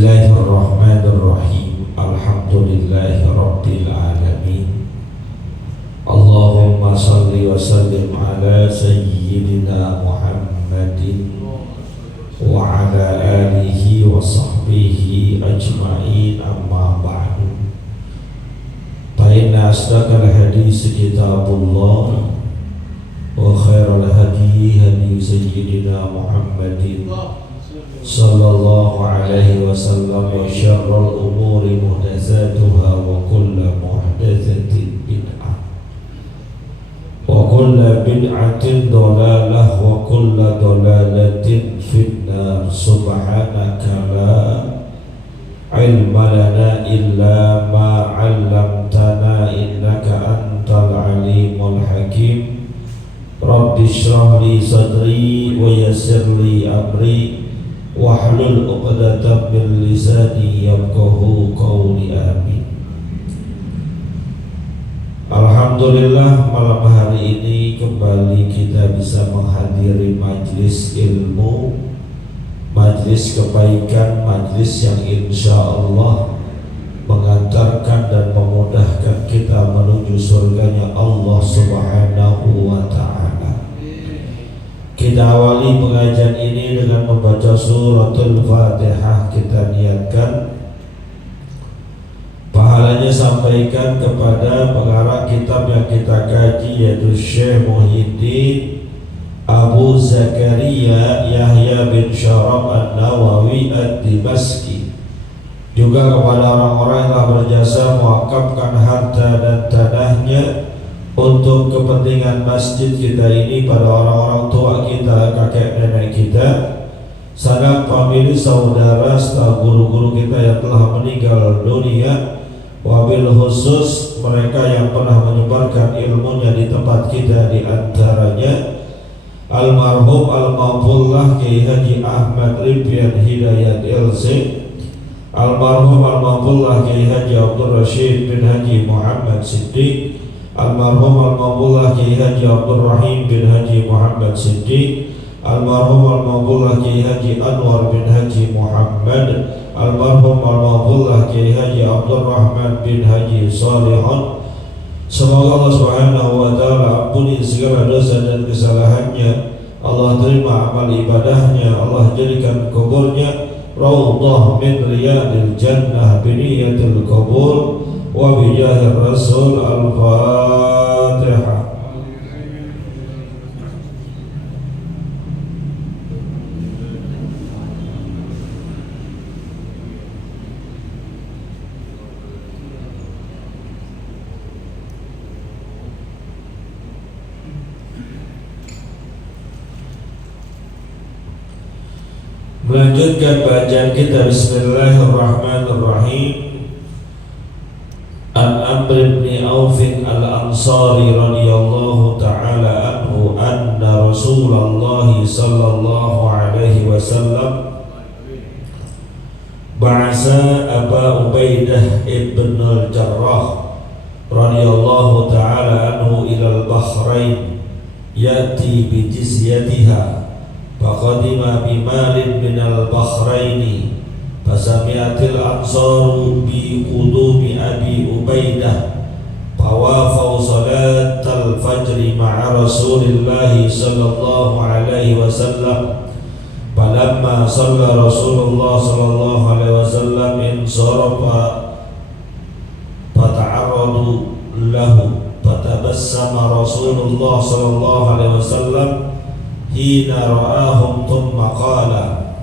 Bismillahirrahmanirrahim. Alhamdulillahirabbil alamin. Allahumma shalli wa sallim ala sayyidina Muhammadin wa ala alihi wa sahbihi ajma'in, amma ba'du. Fa inna asdaqal hadits kitabullah wa khairal hadi hadi sayyidina Muhammadin sallallahu alaihi wasallam, wa syarrul umuri muhdatsatuha wa kullu muhdatsatin bid'ah wa kullu bid'atin dhalalah wa kullu dhalalatin finnar. Subhanaka la ilma lana illa ma 'allamtana innaka antal alimul hakim. Rabbi shrah li sadri wa yassir li amri wahlul 'uqdatam min lisani yafqahu qawli. Amin. Alhamdulillah, malam hari ini kembali kita bisa menghadiri majlis ilmu, majlis kebaikan, majlis yang insya Allah mengantarkan dan memudahkan kita menuju surganya Allah Subhanahu wa ta'ala. Kita awali pengajian ini dengan membaca suratul Fatihah. Kita niatkan pahalanya sampaikan kepada pengarang kitab yang kita kaji, yaitu Syekh Muhyiddin Abu Zakaria Yahya bin Syaraf An-Nawawi Ad-Dimashqi, juga kepada orang-orang yang telah berjasa mewakafkan harta dan tanahnya untuk kepentingan masjid kita ini, pada orang-orang tua kita, kakek nenek kita, sanak famili, saudara serta guru-guru kita yang telah meninggal dunia, wabil khusus mereka yang pernah menyebarkan ilmunya di tempat kita, di antaranya almarhum al-mafullah Kiai Haji Ahmad Ribian Hidayat LC, almarhum al-mafullah Kiai Haji Abdul Rashid bin Haji Muhammad Siddiq, almarhum al-mafullah Kiai Haji Abdul Rahim bin Haji Muhammad Siddiq, almarhum al-mafullah Kiai Haji Anwar bin Haji Muhammad, almarhum al-mafullah Kiai Haji Abdul Rahman bin Haji Salihun. Semoga Allah Subhanahu wa ta'ala ampuni segala dosa dan kesalahannya, Allah terima amal ibadahnya, Allah jadikan kuburnya raudhah min riyadil jannah biniyatil qabul wa bijahir rasul. Al-Fatihah. Melanjutkan bacaan kita. Bismillahirrahmanirrahim. An Amr bin Auf al-Ansari radhiyallahu ta'ala anhu anna Rasulullah sallallahu alaihi wasallam ba'asa Aba Ubaidah ibn al-Jarrah radhiyallahu ta'ala anhu ila al-Bahrain yati bi jizyatiha, faqadima bimalin minal Bahraini, fasami'atil ansaru bi qudumi Abi Ubaidah, fawafau salatal fajri ma'a Rasulillahi sallallahu alaihi wasallam. Falamma shalla Rasulullah sallallahu alaihi wasallam insarafa fata'arradu lahu, fatabassama Rasulullah sallallahu alaihi wasallam hina ra'ahum thumma qala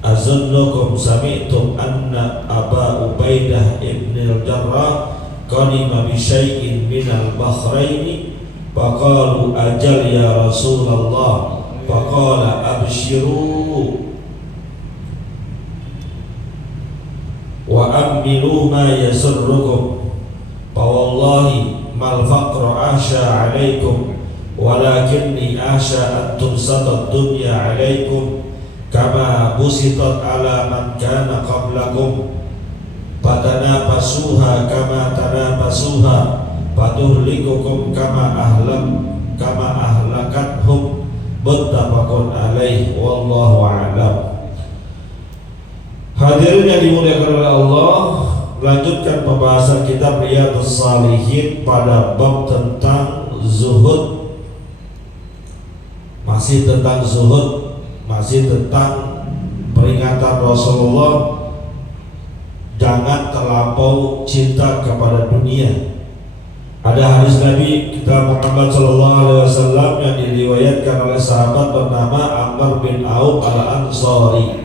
azunnukum sami'tum anna Aba Ubaidah ibn al-Jarrah qadima bi syai'in minal Bahraini, faqalu ajal ya Rasulullah, faqala abshiru wa ammilu ma yasurrukum, fa wallahi mal faqra asha alaikum walakinni asha an tumsatat dunya alaikum kama busitat ala man kana qablakum, fatanafasuha kama tanafasuha, fatuhlikukum kama ahlakathum. Muttafaqun alaih, wallahu a'lam. Hadirin yang dimuliakan oleh Allah, melanjutkan pembahasan kitab Riyadhus Shalihin pada bab tentang zuhud. Masih tentang zuhud, masih tentang peringatan Rasulullah jangan terlampau cinta kepada dunia. Ada hadis Nabi kita Muhammad sallallahu alaihi wasallam yang diriwayatkan oleh sahabat bernama Amr bin Auf al-Ansari.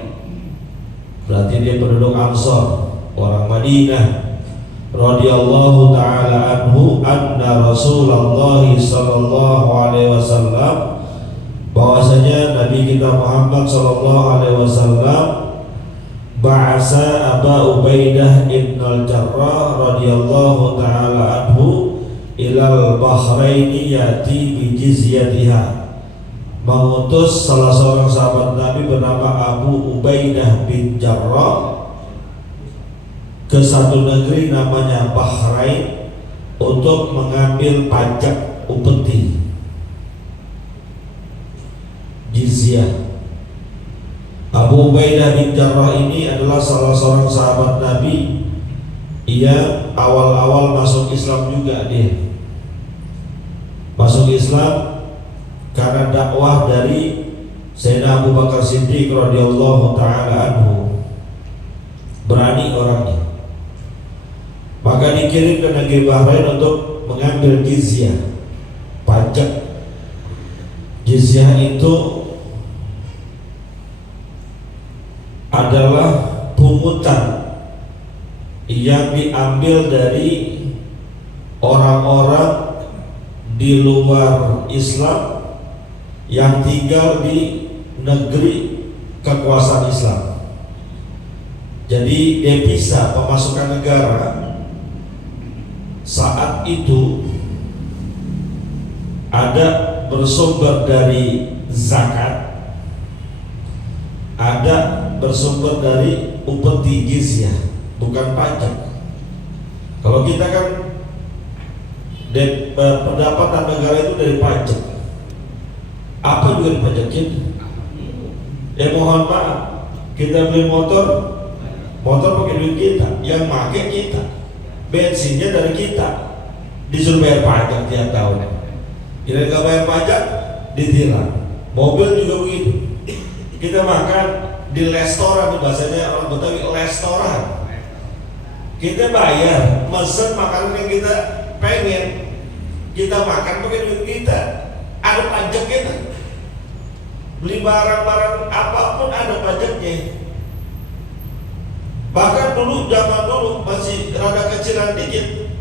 Berarti dia penduduk Ansar, orang Madinah. Radhiyallahu taala anhu anna Rasulullah sallallahu alaihi wasallam, bahwasanya Nabi kita Muhammad sallallahu alaihi wasallam ba'asa Aba Ubaidah ibn al-Jarrah radhiyallahu taala anhu ilal Bahraini yati bi jizyatiha, mengutus salah seorang sahabat Nabi bernama Abu Ubaidah bin Jarrah ke satu negeri namanya Bahrain untuk mengambil pajak upeti, jizyah. Abu Ubaidah bin Jarrah ini adalah salah seorang sahabat Nabi yang awal-awal masuk Islam juga. Dia masuk Islam karena dakwah dari Sayyidina Abu Bakar Siddiq radhiyallahu taala anhu. Berani orangnya, maka dikirim ke negeri Bahrain untuk mengambil jizyah, pajak. Jizyah itu adalah pungutan yang diambil dari orang-orang di luar Islam yang tinggal di negeri kekuasaan Islam. Jadi devisa pemasukan negara saat itu ada bersumber dari zakat, ada bersumber dari upeti jizyah, bukan pajak. Kalau kita kan pendapatan negara itu dari pajak. Apa juga dipajakin? Mohon maaf, kita beli motor pakai duit kita, yang pakai kita, bensinnya dari kita, disuruh bayar pajak tiap tahun. Kita nggak bayar pajak, ditilang. Mobil juga begitu. Kita makan di restoran, bahasanya orang Betawi, restoran. Kita bayar, mesen makanan yang kita pengen, kita makan pakai duit kita, ada pajak kita. Beli barang-barang apapun ada pajaknya. Bahkan dulu, zaman dulu masih rada kecilan dikit,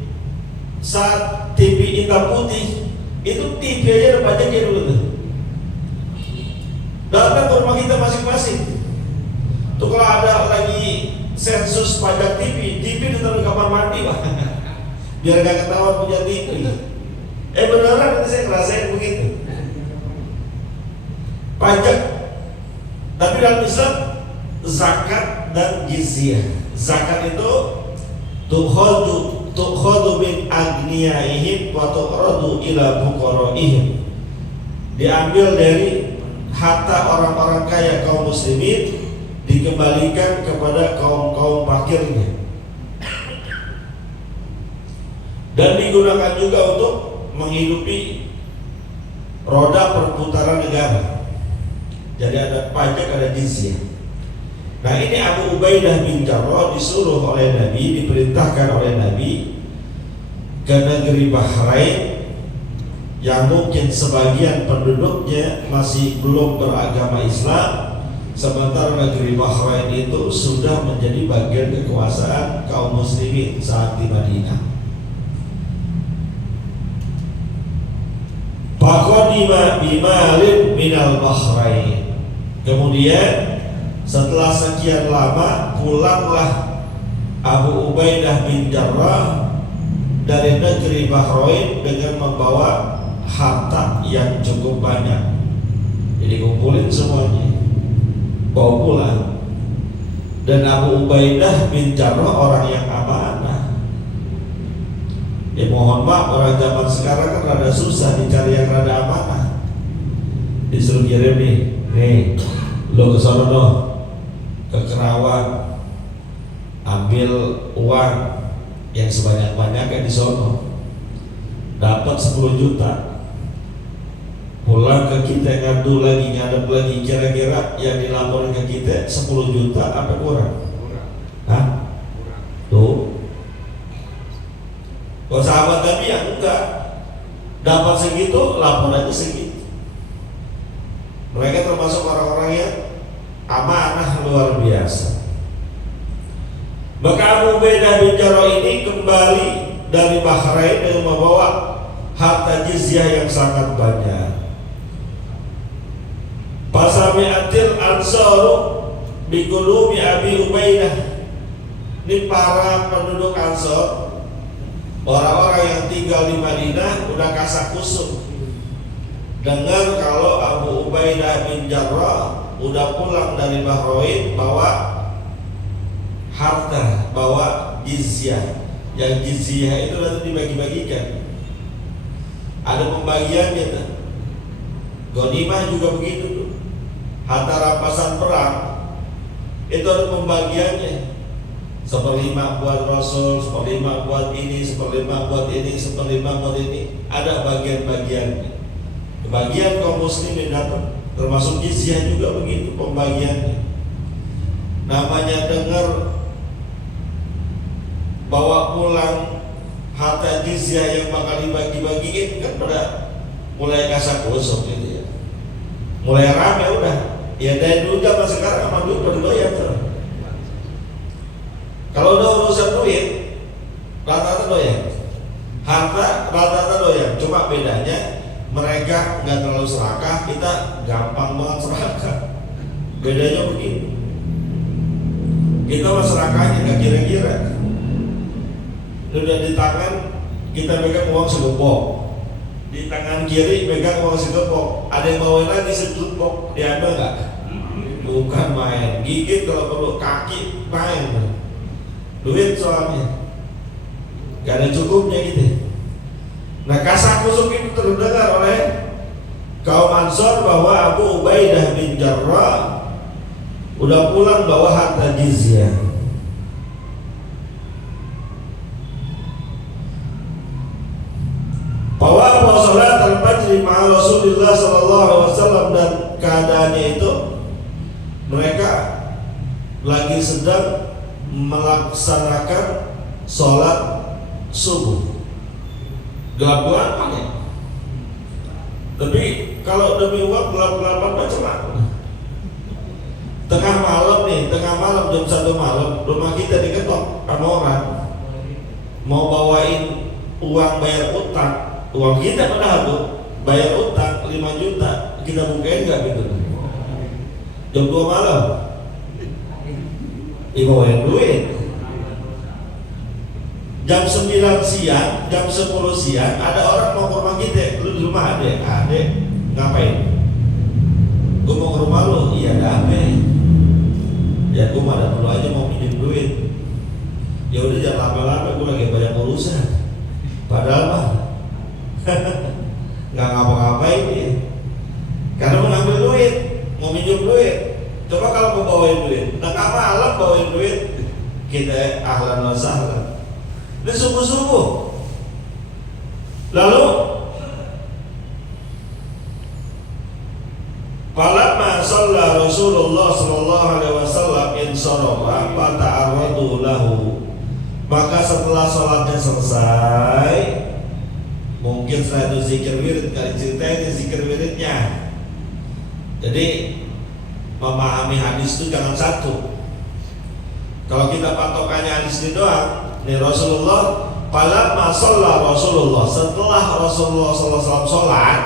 saat TV hitam putih, itu TV aja ada pajaknya dulu tuh. Datang ke rumah kita masing-masing. Tuh kalau ada lagi sensus pajak TV ditaruh di kamar mandi, Pak. Biar gak ketahuan punya TV. Beneran itu saya ngerasain begitu. Pajak. Tapi dalam Islam zakat dan jizyah. Zakat itu tukhadu min agniyaihim wa tuqradu ila fuqaraihim. Diambil dari harta orang-orang kaya kaum muslimin, dikembalikan kepada kaum-kaum fakirnya. Dan digunakan juga untuk menghidupi roda perputaran negara. Jadi ada pajak, ada jizyah. Nah ini Abu Ubaidah bin Jarrah disuruh oleh Nabi, diperintahkan oleh Nabi ke negeri Bahrain yang mungkin sebagian penduduknya masih belum beragama Islam, sementara negeri Bahrain itu sudah menjadi bagian kekuasaan kaum muslimin saat di Madinah. Faqadima bimalin minal Bahrain. Kemudian setelah sekian lama pulanglah Abu Ubaidah bin Jarrah dari negeri Bahrain dengan membawa harta yang cukup banyak. Jadi kumpulin semuanya, bawa pulang. Dan Abu Ubaidah bin Jarrah orang yang amanah. Mohon maaf, orang zaman sekarang kan rada susah dicari yang rada amanah. Disuruh kirim nih, lo ke sono no, ke Kerawang, ambil uang yang sebanyak-banyaknya di sono, dapat 10 juta, pulang ke kita ngadu lagi, ngadep lagi, kira-kira yang dilaporin ke kita 10 juta apa kurang? Hah? Tuh. Kalau sahabat Nabi yang enggak, dapat segitu, laporannya segitu. Mereka termasuk orang-orang yang amanah luar biasa. Maka Abu Ubaidah bin Jarrah ini kembali dari Bahrain dengan membawa harta jizyah yang sangat banyak. Fasami'atil ansaru bi qulubi Abi Ubaidah. Ini para penduduk Ansor, orang-orang yang tinggal di Madinah udah kasak kusuk dengar kalau Abu Ubaidah bin Jarrah udah pulang dari Bahrain bawa harta, bawa jizyah. Yang jizyah itu nanti dibagi-bagikan, ada pembagiannya tuh. Ghanimah juga begitu tuh. Harta rampasan perang itu ada pembagiannya. 1/5 buat Rasul, 1/5 buat ini, 1/5 buat ini, 1/5 buat ini. Ada bagian-bagiannya. Bagian kaum muslimin dapat, termasuk jizyah juga begitu pembagiannya. Namanya dengar bawa pulang harta jizyah yang bakal dibagi-bagiin, kan pada mulai kasak kusuk gitu ya, mulai rame udah. Ya dari dulu zaman sekarang sama dulu pada doyan tuh. Kalau udah urusan duit, rata-rata doyan. Harta rata-rata doyan. Cuma bedanya mereka nggak terlalu serakah, kita gampang banget serakah. Bedanya begitu. Kita mah serakahnya nggak kira-kira. Udah di tangan kita pegang uang segepok, di tangan kiri pegang uang segepok. Ada yang bawain lagi segepok, diambil nggak? Bukan main, gigit kalau perlu, kaki main. Duit soalnya gak ada cukupnya gitu. Nah, kasak kusuk itu terdengar oleh kaum Ansor bahwa Abu Ubaidah bin Jarrah udah pulang bawa harta jizyah. Bahwa salat al-fajr ma'a Rasulullah sallallahu alaihi wasallam, dan keadaannya itu mereka lagi sedang melaksanakan sholat subuh, gelap-gelapan ya. Tapi kalau demi uang gelap-gelapan macam apa? Tengah malam nih, tengah malam jam 1 malam, rumah kita diketok sama orang mau bawain uang bayar utang. Uang kita padahal tuh bayar utang 5 juta, kita bukain nggak gitu? Jam 2 malam dibawain duit. Jam 9 siang, jam 10 siang ada orang mau ke rumah kita. Lu di rumah adek ngapain? Gue mau ke rumah lu. Iya ada apa? Ya gue mah ada perlu aja mau pinjam duit. Ya udah jangan lama-lama, gue lagi banyak urusan. Padahal mah nggak ngapa-ngapain dia, karena mau ngambil duit, mau pinjam duit. Coba kalau mau bawain duit, tengah malam bawain duit, kita ahlan wa sahlan. Ini subuh-subuh. Lalu falamma shalla Rasulullah sallallahu alaihi wasallam insarafa fa ta'arradu lahu. Maka setelah sholatnya selesai, mungkin setelah itu zikir wirid, kali ceritanya zikir wiridnya. Jadi memahami hadis itu jangan satu. Kalau kita patokannya hadis ini doang, nih Rasulullah, falamma shalla Rasulullah, setelah Rasulullah SAW sholat,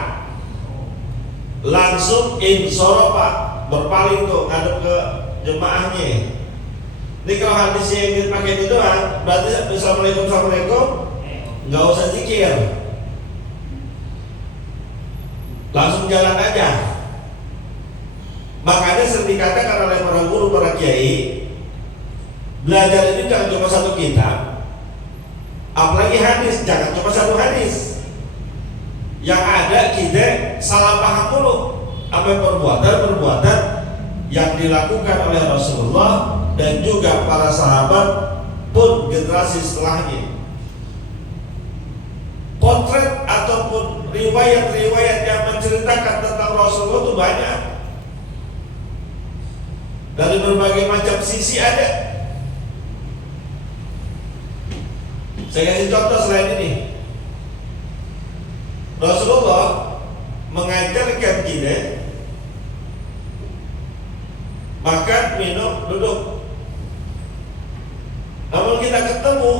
langsung insarafa, berpaling tuh ngadep ke jemaahnya. Ini kalau hadisnya yang dipakai itu doang, berarti assalamualaikum, nggak usah zikir, langsung jalan aja. Makanya sering dikatakan oleh para guru, para kiai, belajar ini jangan cuma satu kitab, apalagi hadis, jangan cuma satu hadis. Yang ada kita salah paham dulu apa perbuatan yang dilakukan oleh Rasulullah dan juga para sahabat pun generasi setelahnya. Potret ataupun riwayat-riwayat yang menceritakan tentang Rasulullah itu banyak, dari berbagai macam sisi ada. Saya kasih contoh selain ini. Rasulullah mengajarkan kita makan, minum, duduk. Namun kita ketemu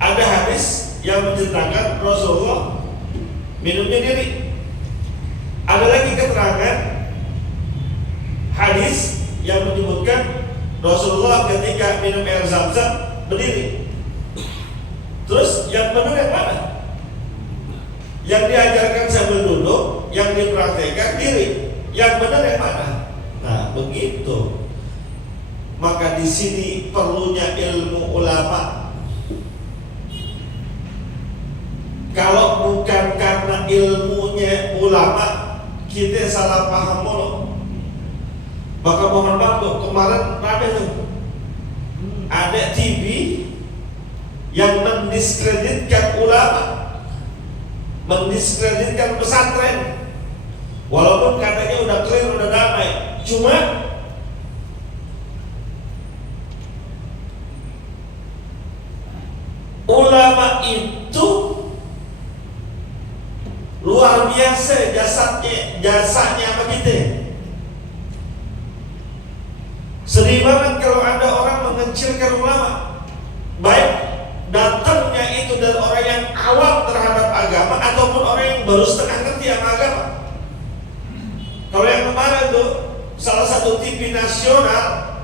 ada hadis yang menceritakan Rasulullah minumnya diri. Ada lagi keterangan hadis yang menyebutkan Rasulullah ketika minum air Zam-Zam berdiri. Terus yang benar yang mana? Yang diajarkan sambil duduk, yang dipraktekkan diri. Yang benar yang mana? Nah, begitu. Maka di sini perlunya ilmu ulama. Kalau bukan karena ilmunya ulama, kita salah paham mulu. Maka mohon maaf tuh, kemarin ada tuh ada TV yang mendiskreditkan ulama, mendiskreditkan pesantren, walaupun katanya udah clear, udah damai. Cuma ulama itu luar biasa jasanya apa kita. Sedih banget kalau ada orang mengecilkan ulama, baik datangnya itu dari orang yang awam terhadap agama ataupun orang yang baru setengah ngerti sama agama. Kalau yang kemarin tuh salah satu TV nasional,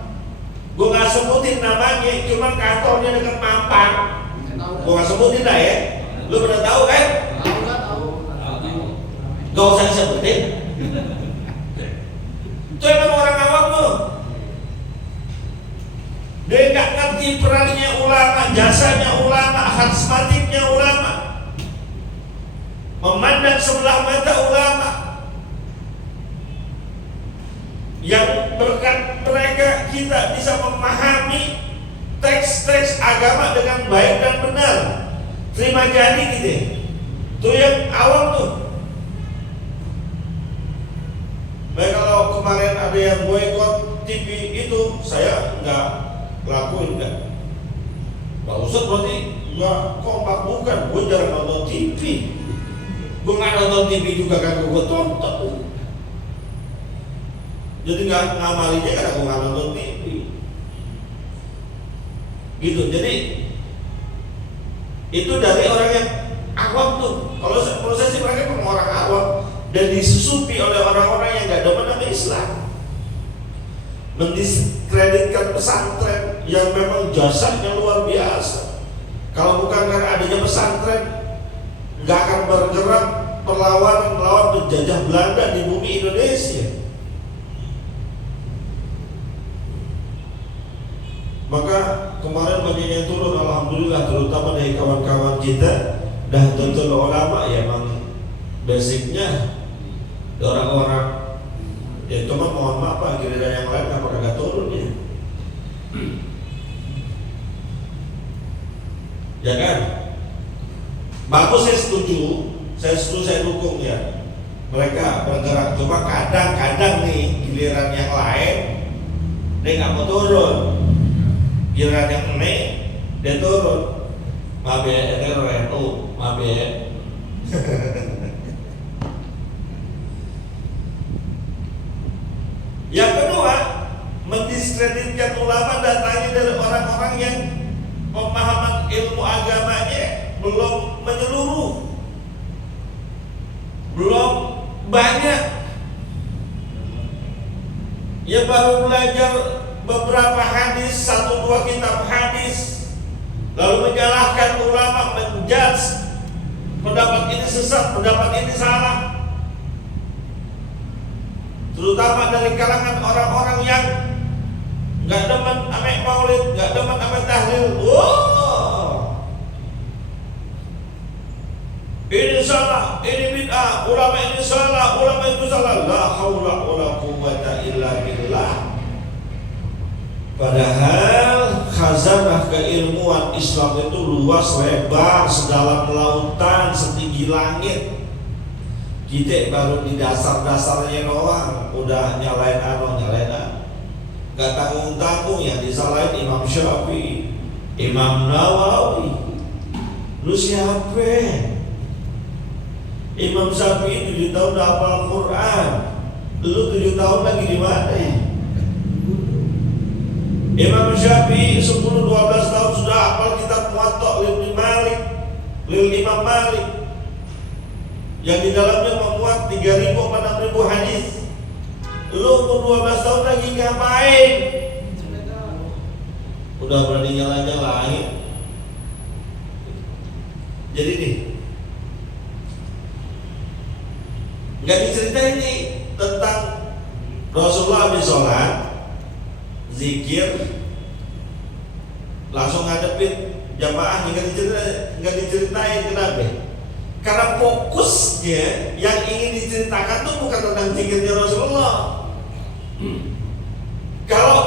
gue nggak sebutin namanya, cuman kantornya dekat Mampang. Gue nggak sebutin dah ya. Lu pernah tahu kan? Gak usah disebutin. Itu emang orang awam tuh. Dia nggak ngerti perannya ulama, jasanya ulama, harismatiknya ulama, memandang sebelah mata ulama, yang berkat mereka kita bisa memahami teks-teks agama dengan baik dan benar. Terima jadi gitu. Itu yang awam tuh. Baik, kalau kemarin ada yang boikot TV itu, saya nggak lakuin enggak. Pak Ustadz berarti nggak kompak, bukan. Gue jarang nonton TV. Gue nggak nonton TV juga kan gue tonton. Jadi nggak ngamalinya karena gue nggak nonton TV. Gitu. Jadi itu dari orang yang awam tuh. Kalau saya sih mereka memang orang awam dan disusupi oleh orang-orang yang nggak demen sama Islam, mendiskreditkan pesantren yang memang jasanya luar biasa. Kalau bukan karena adanya pesantren, nggak akan bergerak perlawanan melawan penjajah Belanda di bumi Indonesia. Maka kemarin banyak yang turun, alhamdulillah, terutama dari kawan-kawan kita. Dan tentu ulama ya memang basicnya orang-orang. Ya cuma mohon maaf Pak, giliran yang lain nggak turun ya. Ya kan? Bagus, saya setuju, saya dukung ya. Mereka bergerak, cuma kadang-kadang nih giliran yang lain dia nggak mau turun. Giliran yang ini dia turun. Maaf ya, ini RNU, maaf ya. Yang kedua, mendiskreditkan ulama datangnya dari orang-orang yang pemahaman ilmu agamanya belum menyeluruh, belum banyak. Ya baru belajar beberapa hadis, 1-2 kitab hadis, lalu menyalahkan ulama, menjudge pendapat ini sesat, pendapat ini salah. Terutama dari kalangan orang-orang yang nggak demen ame maulid, nggak demen ame tahlil. Wow, ini salah, ini bid'ah, ulama ini salah, ulama itu salah. La haula wala quwwata illa billah. Islam itu luas lebar, sedalam lautan, setinggi langit. Kita baru di dasar-dasarnya doang, udah nyalain nyalain. Gak tanggung-tanggung yang disalahin Imam Syafi'i, Imam Nawawi. Lu siapa? Imam Syafi'i 7 tahun udah hafal Quran. Lu 7 tahun lagi di mana? Imam Syafi'i 10-12 tahun sudah hafal kitab Muwatta lil Imam Malik, yang di dalamnya memuat 3.000 atau 6.000 hadis. Lu umur 12 tahun lagi ngapain? Udah berani nyala-nyalain. Jadi nih, nggak diceritain nih tentang Rasulullah habis sholat zikir langsung ngadepin jamaah, nggak diceritain. Kenapa? Karena fokusnya yang ingin diceritakan tuh bukan tentang zikirnya Rasulullah. Kalau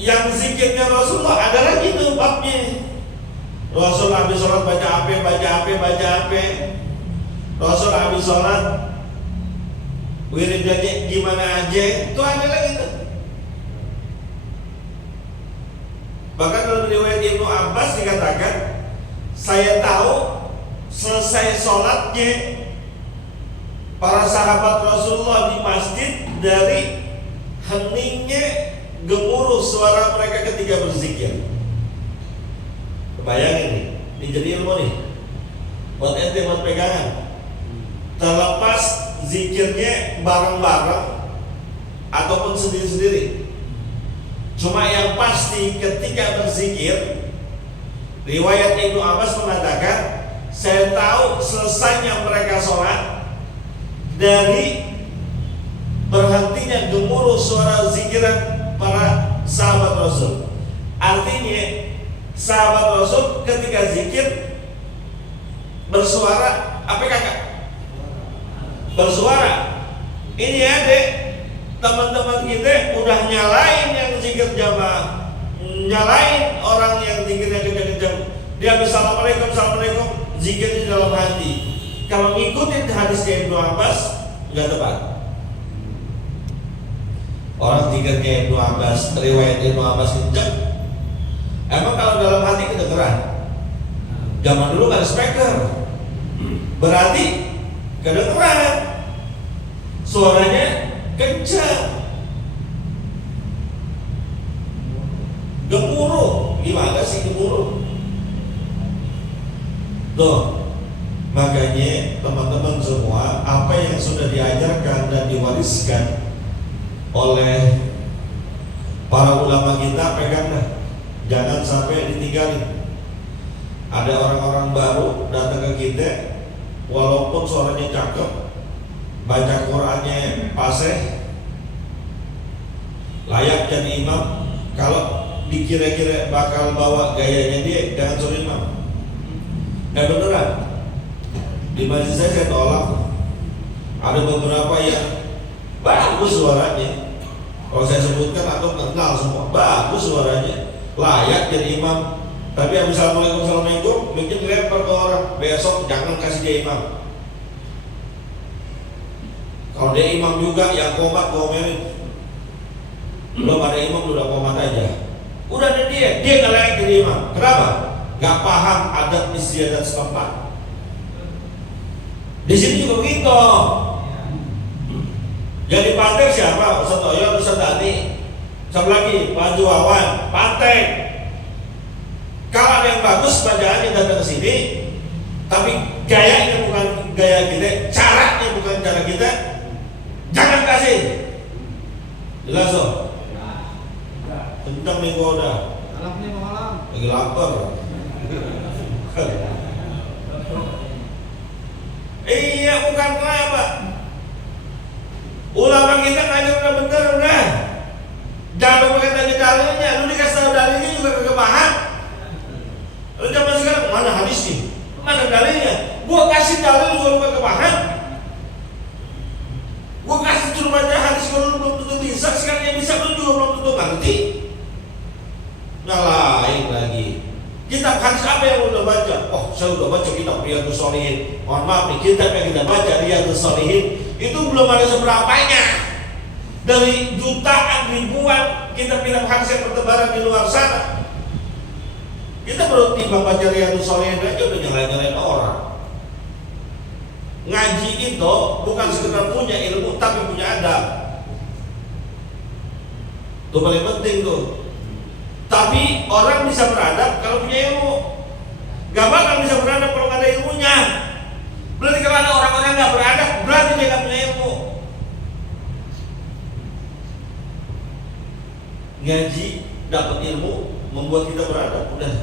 yang zikirnya Rasulullah ada lagi tuh babnya. Rasul habis sholat baca apa? Rasul habis sholat wiridnya gimana aja, itu ada lagi tuh. Bahkan dalam riwayat Ibnu Abbas dikatakan, saya tahu selesai sholatnya para sahabat Rasulullah di masjid dari heningnya gemuruh suara mereka ketika berzikir. Bayangin nih, ini jadi ilmu nih buat ente, buat pegangan. Terlepas zikirnya bareng-bareng ataupun sendiri-sendiri, cuma yang pasti ketika berzikir, riwayat Ibnu Abbas mengatakan, saya tahu selesainya mereka sholat dari berhentinya gemuruh suara zikiran para sahabat Rasul. Artinya sahabat Rasul ketika zikir bersuara apa kakak? Bersuara. Ini adek, teman-teman kita udah nyalain yang zikir jamaah, nyalain orang yang zikirnya kencang-kencang. Dia Assalamualaikum, zikir di dalam hati. Kalau ngikutin hadisnya Ibnu Abbas nggak tepat. Orang zikirnya Ibnu Abbas, riwayat Ibnu Abbas kencang. Emang kalau dalam hati kedengeran? Zaman dulu nggak ada speaker, berarti kedengeran, suaranya kencang, gemuruh. Gimana sih gemuruh? Tuh, makanya teman-teman semua, apa yang sudah diajarkan dan diwariskan oleh para ulama kita peganglah, jangan sampai ditinggalin. Ada orang-orang baru datang ke kita, walaupun suaranya cakep, baca Qurannya fasih, layak jadi imam, kalau dikira-kira bakal bawa gayanya dia, jangan suruh imam. Beneran, di majlis saya tolak. Ada beberapa yang bagus suaranya, kalau saya sebutkan atau kenal semua, bagus suaranya, layak jadi imam. Tapi habis Assalamualaikum bikin lempar ke orang, besok jangan kasih dia imam. Kalau dia imam juga yang komat gomelin, belum ada imam udah komat aja. Udah ada dia nggak layak jadi imam. Kenapa? Nggak paham adat istiadat setempat. Di sini juga begitu. Jadi pantek siapa? Ustaz Toyo, Ustaz Dani, siapa lagi? Pak Juawan, pantek. Kalau ada yang bagus bacaannya datang ke sini, tapi gayanya bukan gaya kita, caranya bukan cara kita, jangan kasih. Jelas loh? Kencang nih gua udah. Lagi lapar. Iya, bukan kenapa. Ulama kita ngajar udah bener udah. Jangan pakai tanya dalilnya, lu dikasih tahu dalilnya juga kagak paham. Lu zaman sekarang mana hadisnya? Mana dalilnya? Gua kasih dalil juga lu kagak paham. Gua kasih suruh baca hadis kalau lu belum tentu bisa, sekarang yang bisa lu juga belum tentu ngerti. Nyalain lagi. Kita hadis apa yang udah baca? Oh, saya udah baca kitab Riyadhus Shalihin. Mohon maaf nih, kitab yang kita baca Riyadhus Shalihin itu belum ada seberapanya dari jutaan ribuan kitab-kitab hadis yang bertebaran di luar sana. Kita baru timbang baca Riyadhus Shalihin aja udah nyalain orang. Ngaji itu bukan sekedar punya ilmu, tapi punya adab. Itu paling penting tuh. Tapi orang bisa beradab kalau punya ilmu. Gak bakal bisa beradab kalau gak ada ilmunya. Berarti kalau ada orang-orang gak beradab, berarti dia gak punya ilmu. Ngaji, dapat ilmu, membuat kita beradab. Udah.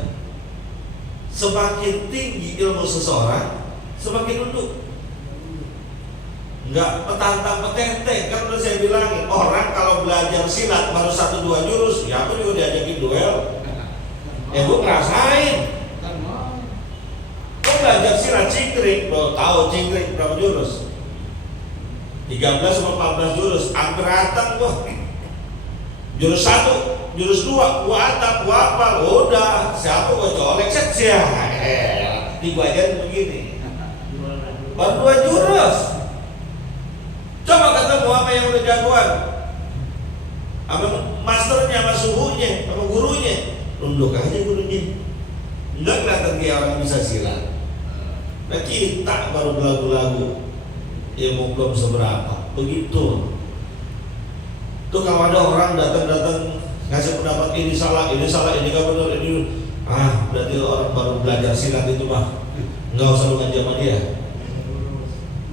Semakin tinggi ilmu seseorang, semakin nunduk. Enggak petantang-petenteng. Kan udah saya bilangin, orang kalau belajar silat baru 1-2 jurus, ya aku juga diajakin duel. Ya gue ngerasain. Gue belajar silat cingkring, lo tahu cingkring berapa jurus? 13 sama 14 jurus, hampir hatang gua. Jurus 1, jurus 2, gua atap, gua apa? Udah, siapa gua colek set sia. Di gua ajarin begini. Baru 2 jurus. Coba ketemu apa yang udah jagoan, apa masternya, sama suhunya, sama gurunya, nunduk aja gurunya. Enggak kelihatan kayak orang bisa silat. Nah kita baru belagu-lagu, ilmu belum seberapa. Begitu. Tuh kalau ada orang datang ngasih pendapat ini salah, ini gak benar, ini berarti orang baru belajar silat itu mah nggak usah lu ngaji sama dia.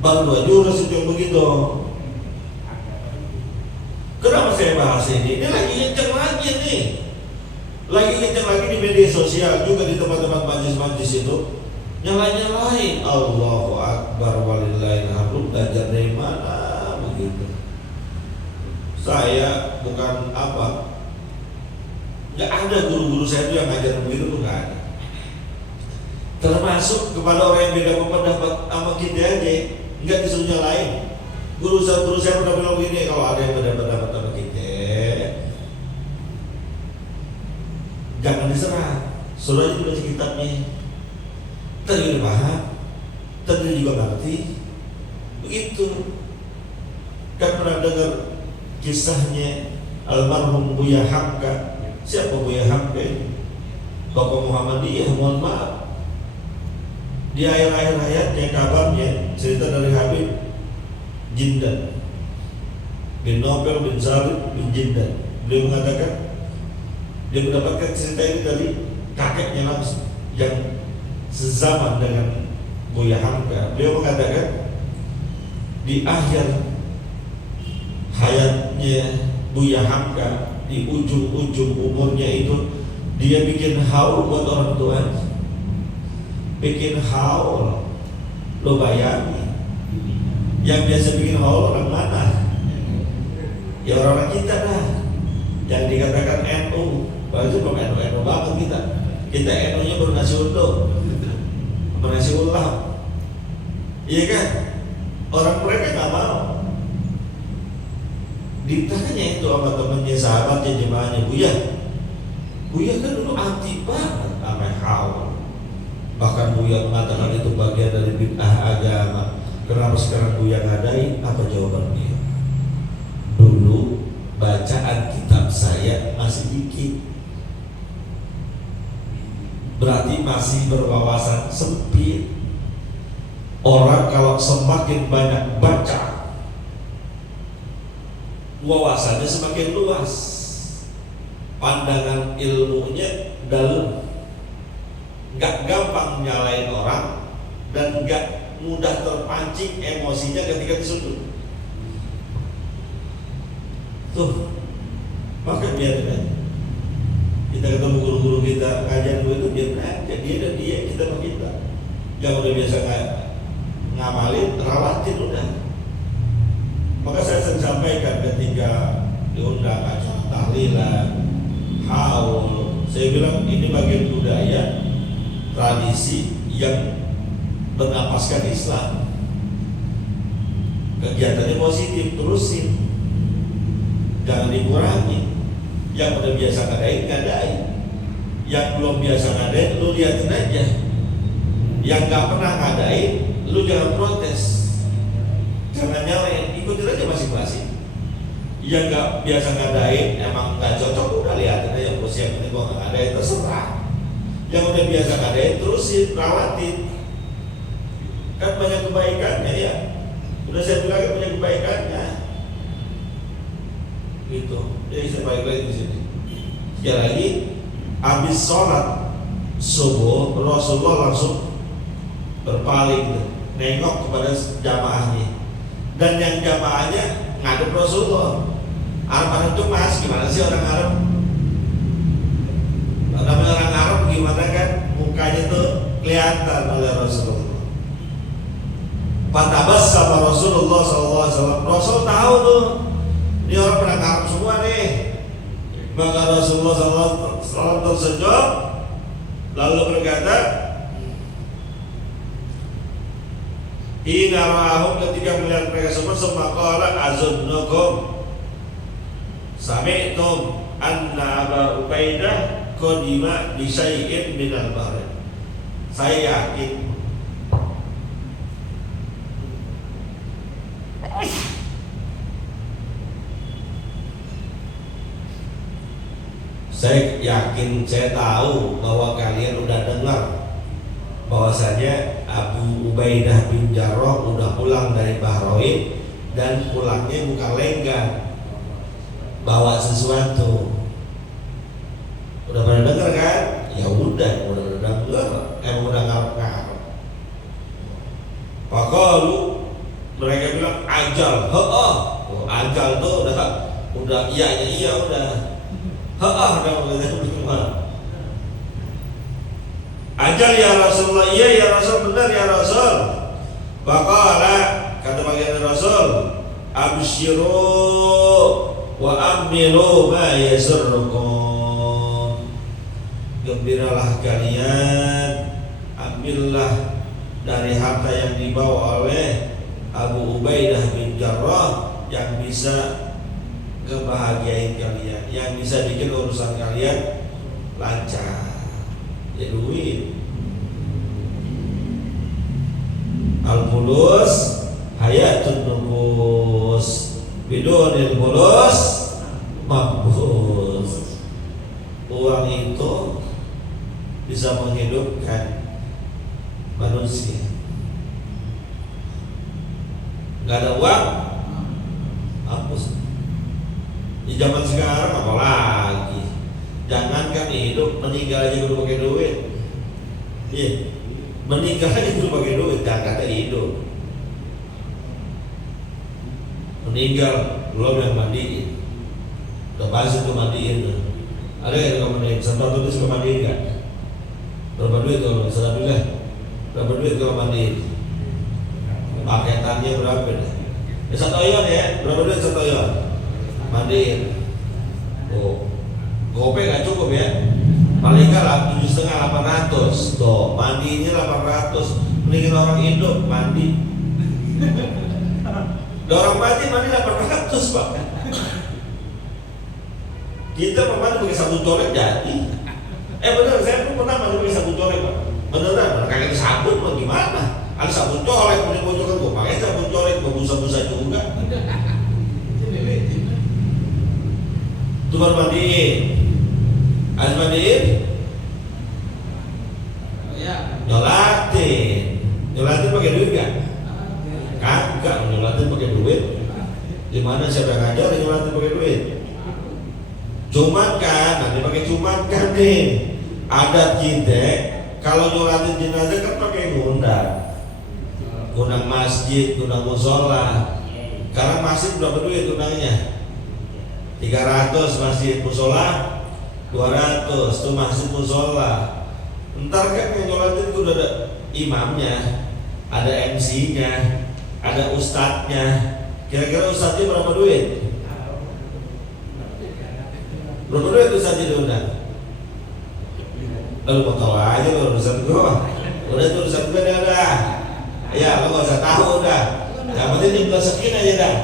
Baru 2 jurus itu yang begitu. Kenapa saya bahas ini? Ini lagi kenceng lagi nih. Lagi kenceng lagi di media sosial, juga di tempat-tempat majlis-majlis itu. Nyalain Allahu Akbar walillahil hamd. Belajar dari mana begitu? Saya bukan apa, nggak ada guru-guru saya itu yang ngajar begitu tuh, nggak ada. Termasuk kepada orang yang beda pendapat sama kita aja, nggak disuruh nyalain. Guru saya pernah bilang begini, kalau ada yang beda pendapat sama kita, jangan diserang, suruh aja baca kitabnya. Tadi udah paham, tadi juga ngerti, begitu. Kan pernah dengar kisahnya almarhum Buya Hamka. Siapa Buya Hamka? Tokoh Muhammadiyah, mohon maaf. Di akhir-akhir hayatnya kabarnya cerita dari Habib Jindan bin Nopel bin Zalid bin Jindan. Beliau mengatakan dia mendapatkan cerita ini dari kakeknya langsung yang sezaman dengan Buya Hamka. Beliau mengatakan di akhir hayatnya Buya Hamka, di ujung-ujung umurnya itu, dia bikin haul buat orang tuanya. Bikin haul. Lo bayangin, yang biasa bikin haul orang mana? Ya orang-orang kita dah, yang dikatakan NU. Berarti belum NU banget kita. Kita NU-nya baru nasi uduk, nasi ulam. Iya kan? Orang mereka nggak mau. Ditanya itu sama temannya, sahabatnya, jemaahnya, Buya kan dulu anti banget sama haul. Bahkan Buya mengatakan itu bagian dari bid'ah agama. Kenapa sekarang Buya ngadain? Apa jawaban dia? Dulu bacaan kitab saya masih dikit, berarti masih berwawasan sempit. Orang kalau semakin banyak baca, wawasannya semakin luas, pandangan ilmunya dalam, gak gampang nyalain orang, dan gak mudah terpancing emosinya ketika disudut. Tuh, maka biarin aja. Kita ketemu guru-guru kita, kajian gue itu biarin aja, dia dan dia, kita sama kita. Yang udah biasa ngamalin, rawatin udah. Maka saya sering sampaikan ketika diundang acara tahlilan, haul, saya bilang ini bagian budaya, tradisi yang bernapaskan Islam. Kegiatannya positif, terusin, jangan dikurangi. Yang udah biasa ngadain. Yang belum biasa ngadain, lu liatin aja. Yang gak pernah ngadain, lu jangan protes, jangan nyalain, ikutin aja masing-masing. Yang gak biasa ngadain, emang gak cocok, udah liatin aja. Yang siap ini gua gak ngadain, terserah. Yang udah biasa ngadain, terusin, rawatin. Kan banyak kebaikannya ya. Udah saya bilang kan banyak kebaikannya. Gitu. Jadi saya balik lagi di sini. Sekali lagi, habis sholat subuh, Rasulullah langsung berpaling, nengok kepada jamaahnya. Dan yang jamaahnya ngadep Rasulullah. Arab itu mas, gimana sih orang Arab? Namanya orang Arab gimana kan? Mukanya tuh kelihatan oleh Rasulullah. Patabas sama Rasulullah SAW. Rasul tahu tuh, ini orang pernah Arab semua nih. Maka Rasulullah SAW tersenyum, lalu berkata, Ina ra'ahum, ketika melihat mereka semua, semakala azunnukum sami'tum anna Aba Ubaidah qadima bi syai'in minal bahri. Saya yakin saya tahu bahwa kalian udah dengar bahwasanya Abu Ubaidah bin Jarrah udah pulang dari Bahrain, dan pulangnya bukan lenggang, bawa sesuatu. Udah pernah dengar kan? Ya udah dengar, emang udah ngarep-ngarep. Pakalu mereka bilang ajal, ajal tuh udah iya udah, udah ajal ya Rasulullah, iya ya Rasul, benar ya Rasul. Baqala, kata bagian Rasul, absyiru wa amilu ma yasurrukum. Gembiralah kalian, ambillah dari harta yang dibawa oleh Abu Ubaidah bin Jarrah yang bisa kebahagiaan kalian, yang bisa bikin urusan kalian lancar. Ya duit. Al-fulus hayatun nufus, bidunil fulus mampus. Uang itu bisa menghidupkan manusia. Gak ada uang, hapus. Di zaman sekarang apalagi, jangankan hidup, meninggal aja udah pakai duit. Iya, meninggal aja udah pakai duit, jangan kata hidup. Meninggal belum yang mandiin, udah pasti tuh mandiin. Ada yang suka mandiin, sampai tuh suka mandiin kan? Berapa duit kalau misalnya? Berapa duit kalau mandiin? Paketannya berapa deh? Ya 1 yon ya, berapa duit 1 yon? Mandiin. Oh, gope nggak cukup ya? Paling nggak 7,5 800. Tuh, mandinya 800. Mendingan orang hidup mandi. Orang mandi 800 pak. Kita mandi pakai sabun colek jadi. Bener, saya pun pernah mandi pakai sabun colek pak. Beneran, kagak disabun mau gimana? Ada sabun colek, punya bocoran gue pakai sabun colek, berbusa-busa juga. Itu baru mandiin. Habis mandiin, nyolatin pakai duit gak? Kagak, nyolatin pakai duit. Dimana siapa yang ngajar nyolatin pakai duit? Cuman kan, nanti pakai cuman kan nih. Adat kita kalau nyolatin jenazah kan pakai ngundang masjid, ngundang musola. Karena masjid berapa duit undangnya? 300 masjid, musola 200 tuh masjid musola. Ntar kan yang nyolatin itu udah ada imamnya, ada MC-nya, ada ustadznya. Kira-kira ustadznya berapa duit? Berapa duit ustadznya diundang? Lu mau tahu aja lu urusan gua. Udah itu urusan gua dah. Ya lu gak usah tahu udah. Yang penting dimasukin aja dah.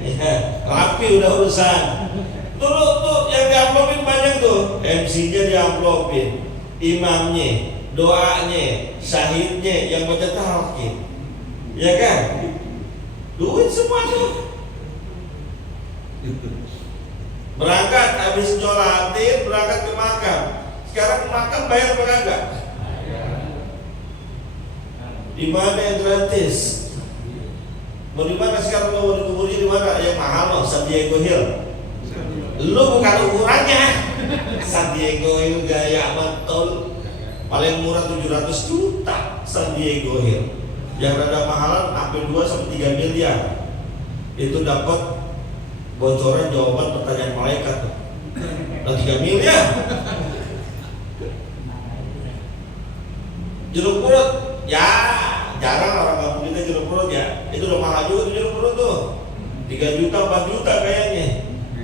Ya, rapi udah urusan. Tuh yang diamplopin banyak tuh, MC-nya diamplopin, imamnya, doanya, syahidnya, yang baca talqin, ya kan? Duit semua tuh. Berangkat habis nyolatin, berangkat ke makam. Sekarang ke makam bayar apa enggak? Di mana yang gratis? Mau di mana sekarang, mau dikuburnya di mana? Yang mahal loh, San Diego Hill. Lu bukan ukurannya. San Diego Hill gaya betul. Paling murah 700 juta San Diego Hill. Yang rada mahalan hampir 2 sampai 3 miliar. Itu dapat bocoran jawaban pertanyaan malaikat. Dan 3 miliar. Jeruk purut, ya jarang orang kampung kita jeruk purut ya. Itu udah mahal juga tuh jeruk purut tuh. 3 juta, 4 juta kayaknya.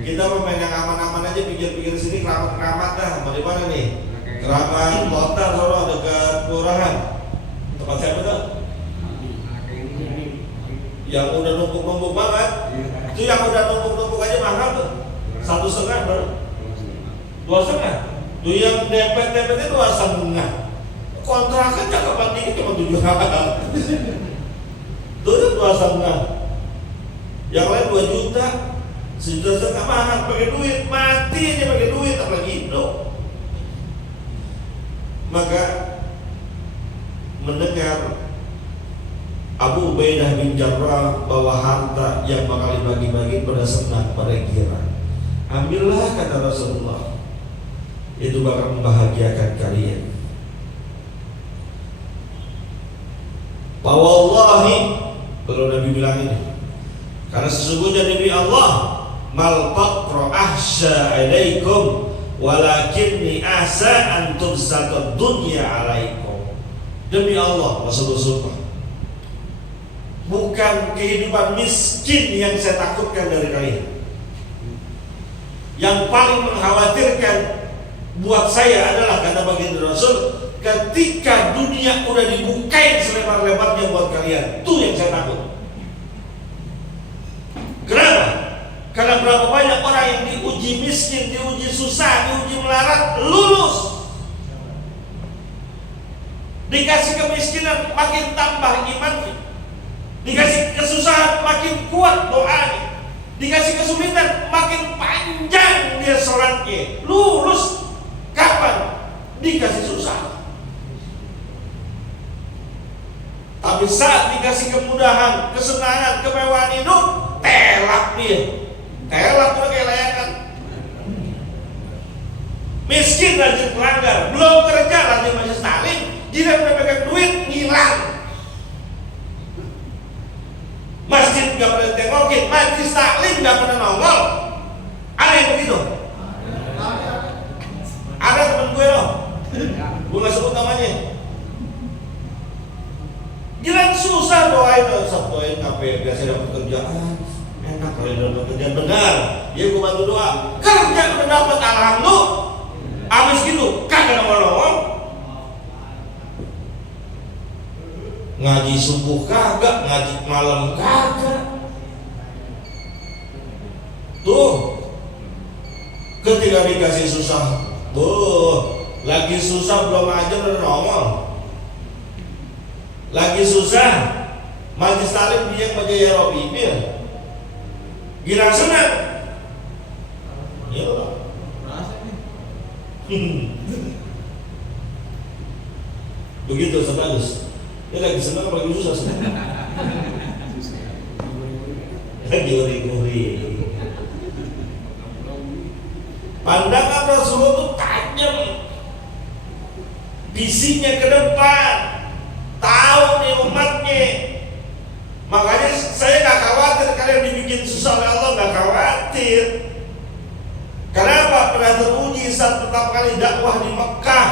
Kita main yang aman-aman aja, pikir-pikir sini keramat-keramat dah. Mau di mana nih? Keramat Lontar sono dekat kelurahan. Tempat siapa tuh? Yang udah numpuk-numpuk banget. Itu yang udah numpuk-numpuk aja mahal tuh. 1,5 baru. 2,5. Tuh yang dempet-dempetnya 2,5. Kontrakan cakapan dikit cuma 700. Tuh 2,5. Yang lain 2 juta. 1,5 juta mahal, pakai duit, mati aja pakai duit, apalagi hidup. Maka mendengar Abu Ubaidah bin Jarrah bahwa harta yang bakal dibagi-bagi pada senang, pada kira, ambillah kata Rasulullah, itu bakal membahagiakan kalian. Wallahi, kalau Nabi bilang ini, karena sesungguhnya demi Allah, mal faqra ahsya alaikum walakinni asa antum satad dunya alaikum. Demi Allah, Rasulullah sumpah, bukan kehidupan miskin yang saya takutkan dari kalian. Yang paling mengkhawatirkan buat saya adalah, kata baginda Rasul, ketika dunia udah dibukain selebar-lebarnya buat kalian, itu yang saya takut. Kenapa? Karena berapa banyak orang yang diuji miskin, diuji susah, diuji melarat, lulus. Dikasih kemiskinan makin tambah imannya, dikasih kesusahan makin kuat doanya, dikasih kesulitan makin panjang dia sholatnya. Lulus kapan? Dikasih susah. Tapi saat dikasih kemudahan, kesenangan, kemewahan hidup, telak dia. Telak udah kayak layangan. Miskin rajin pelanggar, belum kerja rajin masih Stalin, dia udah pegang duit ngilang. Masjid gak pernah tengokin, majlis taklim gak pernah nongol. Ada yang begitu? Ada temen gue loh, gue gak sebut namanya. Gila susah doain, doain KP biasa dapat kerjaan. Enak kalau dapat kerjaan, benar. Ya gue bantu doa. Kerja udah dapat, alhamdulillah. Abis gitu kagak nongol-nongol. Ngaji subuh kagak, ngaji malam kagak. Tuh, ketika dikasih susah, lagi susah belum aja udah nongol. Lagi susah, majlis taklim dia baca ya Rabbi, gila senang. Ya Allah. Begitu sebagus. Dia lagi senang, lagi susah senang. Lagi uri-uri. Pandangan Rasulullah itu tajam, visinya ke depan, tahu nih umatnya. Makanya saya gak khawatir kalian dibikin susah oleh Allah, gak khawatir. Kenapa? Pernah teruji saat pertama kali dakwah di Mekah,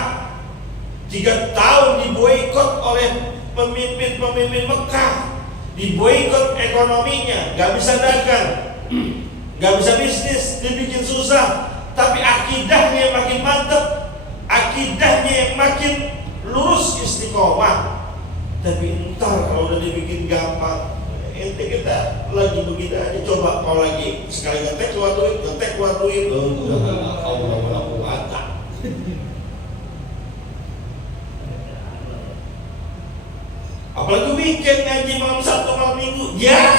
3 tahun diboikot oleh pemimpin-pemimpin Mekah, diboikot ekonominya, gak bisa dagang, gak bisa bisnis, dibikin susah. Tapi akidahnya makin mantap, akidahnya makin lurus istiqomah. Tapi entar kalau udah dibikin gampang, ente kita lagi begini aja, coba kalau lagi sekali ngetek keluar duit, Allah weekend ngaji malam Sabtu malam Minggu. Ya.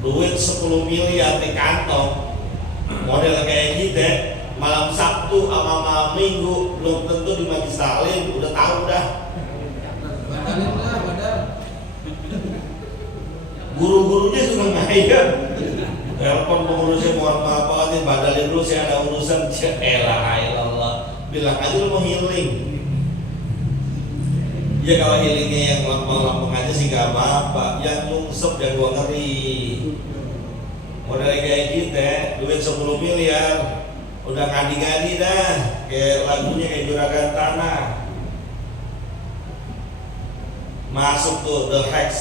Duit 10 miliar di kantong. Model kayak gitu, malam Sabtu sama malam Minggu belum tentu di majlis taklim, udah tahu dah. Guru-gurunya juga ngayal. Telepon pengurusnya, mohon maaf banget, badalin dulu saya ada urusan. Elah, bilang aja lu mau healing. Ya kalau healingnya yang lempeng-lempeng aja sih gak apa-apa. Yang nyungsep yang gua ngeri. Model kayak gitu, duit 10 miliar, udah ngadi-ngadi dah, kayak lagunya kayak Juragan Tanah. Masuk tuh The Hex,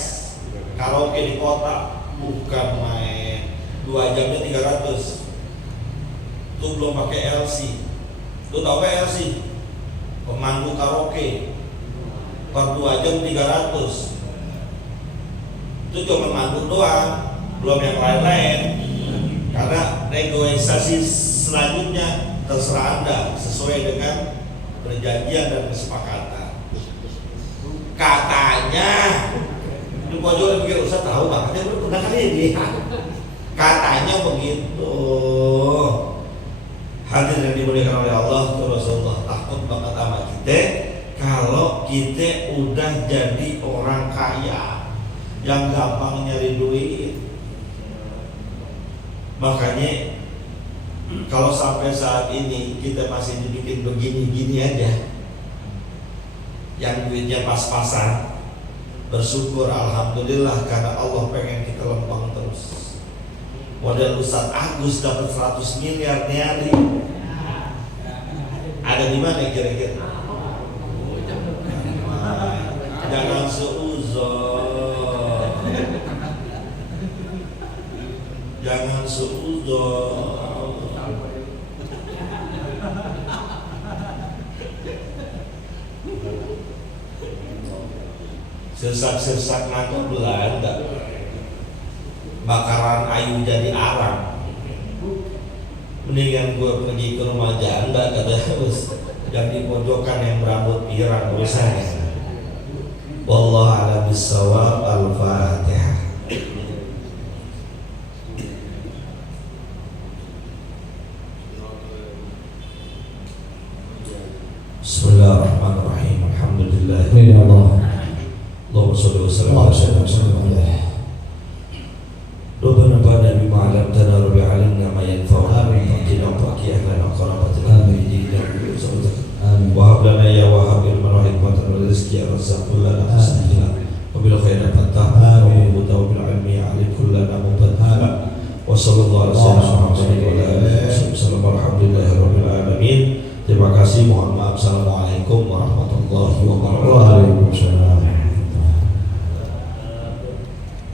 karaoke di kota, bukan main. 2 jamnya 300. Tuh belum pakai LC. Tuh tau gak LC? Pemandu karaoke. Per 2 jam 300. Itu cuma mandu doang, belum yang lain-lain. Karena negosiasi selanjutnya terserah Anda sesuai dengan perjanjian dan kesepakatan. Katanya, ini pojok pikir usah tahu makanya udah pernah kali ini. Katanya begitu. Hadirin yang dimuliakan oleh Allah, Rasulullah takut banget sama kita kalau kita udah jadi orang kaya yang gampang nyari duit. Makanya kalau sampai saat ini kita masih dibikin begini-gini aja, yang duitnya pas-pasan, bersyukur alhamdulillah karena Allah pengen kita lempeng terus. Model Ustadz Agus dapat 100 miliar nyari. Ada di mana kira-kira? Jangan seuzon. Jangan seuzon. Sirsak-sirsak nangkep Belanda. Bakaran ayu jadi arang. Mendingan gue pergi ke rumah janda, kata Us, yang di pojokan yang berambut pirang urusannya. Wallahu a'lam bishawab. Al-Fatihah. Bismillahirrahmanirrahim. Alhamdulillah. Allahumma shalli wa sallim ala sayyidina Rabbana ba'da bima 'allamtana rabbi 'allimna ma yanfa'una waqina waqi ahlana qarabatina amin wa hab lana ya wahhab ilman wa hikmatan wa rizqi ya razzaq kullana tasbihna wa bil khairi fatah amin wa bil ilmi 'alim kullana mubtala wa sallallahu alaihi wasallam wa ala alihi wasallam alhamdulillahi rabbil alamin. Terima kasih, mohon maaf. Assalamualaikum warahmatullahi wabarakatuh.